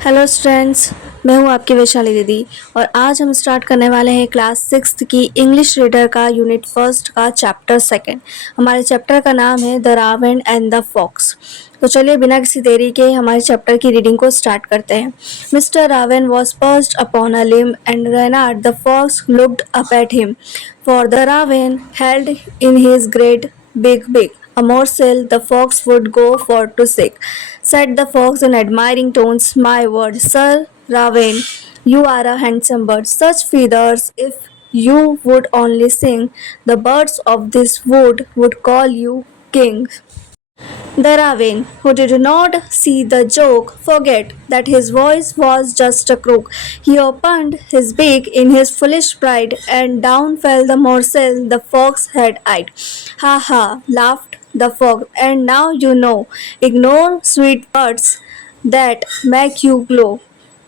Hello students, मैं हूँ आपकी वैशाली दीदी और आज हम स्टार्ट करने वाले हैं क्लास 6th की इंग्लिश रीडर का यूनिट फर्स्ट का चैप्टर सेकंड। हमारे चैप्टर का नाम है the Ravan and the fox. तो चलिए बिना किसी देरी के हमारे चैप्टर की रीडिंग को स्टार्ट करते हैं। Mister Raven was perched upon a limb and Reynard the fox looked up at him, for the raven held in his great big beak a morsel the fox would go for to seek. Said the fox in admiring tones, "My word, Sir Raven, you are a handsome bird. Such feathers, if you would only sing, the birds of this wood would call you king." The raven, who did not see the joke, forgot that his voice was just a croak. He opened his beak in his foolish pride, and down fell the morsel the fox had eyed. "Ha ha!" laughed the fox, "and now you know. Ignore sweet words that make you glow.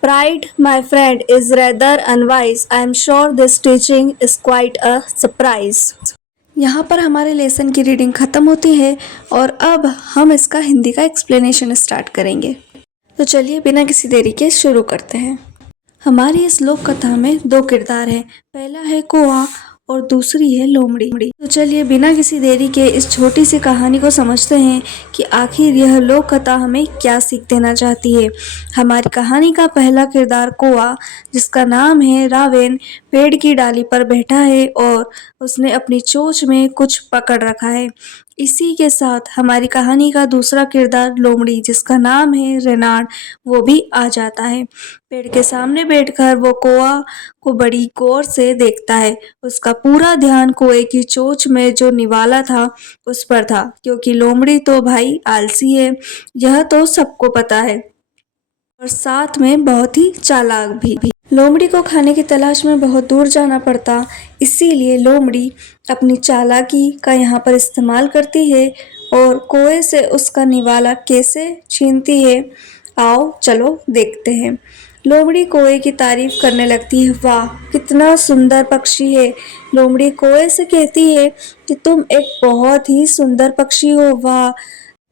Pride, my friend, is rather unwise. I am sure this teaching is quite a surprise." यहाँ पर हमारे lesson की reading ख़त्म होती है और अब हम इसका हिंदी का एक्सप्लेनेशन स्टार्ट करेंगे। तो चलिए बिना किसी देरी के शुरू करते हैं। हमारी इस लोक कथा में दो किरदार हैं, पहला है कौआ और दूसरी है लोमड़ी। तो चलिए बिना किसी देरी के इस छोटी सी कहानी को समझते हैं कि आखिर यह लोक कथा हमें क्या सीख देना चाहती है। हमारी कहानी का पहला किरदार कौआ, जिसका नाम है रावण, पेड़ की डाली पर बैठा है और उसने अपनी चोंच में कुछ पकड़ रखा है। इसी के साथ हमारी कहानी का दूसरा किरदार लोमड़ी, जिसका नाम है रेनाड, वो भी आ जाता है। पेड़ के सामने बैठकर वो कौआ को बड़ी गौर से देखता है। उसका पूरा ध्यान कौए की चोंच में जो निवाला था उस पर था, क्योंकि लोमड़ी तो भाई आलसी है, यह तो सबको पता है, और साथ में बहुत ही चालाक भी। लोमड़ी को खाने की तलाश में बहुत दूर जाना पड़ता, इसीलिए लोमड़ी अपनी चालाकी का यहाँ पर इस्तेमाल करती है और कौए से उसका निवाला कैसे छीनती है, आओ चलो देखते हैं। लोमड़ी कौए की तारीफ करने लगती है। वाह, कितना सुंदर पक्षी है। लोमड़ी कौए से कहती है कि तुम एक बहुत ही सुंदर पक्षी हो। वाह,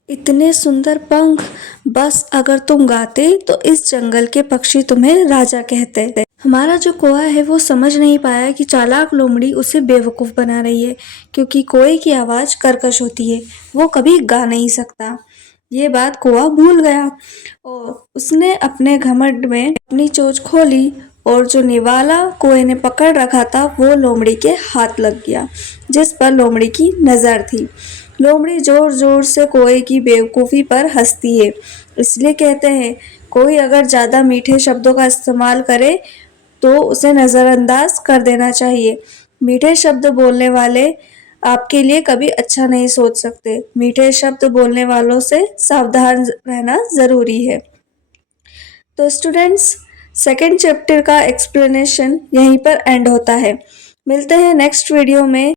इतने सुंदर पंख, बस अगर तुम गाते तो इस जंगल के पक्षी तुम्हें राजा कहते। हमारा जो कौआ है वो समझ नहीं पाया कि चालाक लोमड़ी उसे बेवकूफ़ बना रही है, क्योंकि कौए की आवाज़ कर्कश होती है, वो कभी गा नहीं सकता। ये बात कौआ भूल गया और उसने अपने घमंड में अपनी चोंच खोली और जो निवाला कौए ने पकड़ रखा था वो लोमड़ी के हाथ लग गया, जिस पर लोमड़ी की नज़र थी। लोमड़ी जोर जोर से कौए की बेवकूफ़ी पर हंसती है। इसलिए कहते हैं, कोई अगर ज़्यादा मीठे शब्दों का इस्तेमाल करे तो उसे नज़रअंदाज कर देना चाहिए। मीठे शब्द बोलने वाले आपके लिए कभी अच्छा नहीं सोच सकते। मीठे शब्द बोलने वालों से सावधान रहना ज़रूरी है। तो स्टूडेंट्स, सेकंड चैप्टर का एक्सप्लेनेशन यहीं पर एंड होता है। मिलते हैं नेक्स्ट वीडियो में।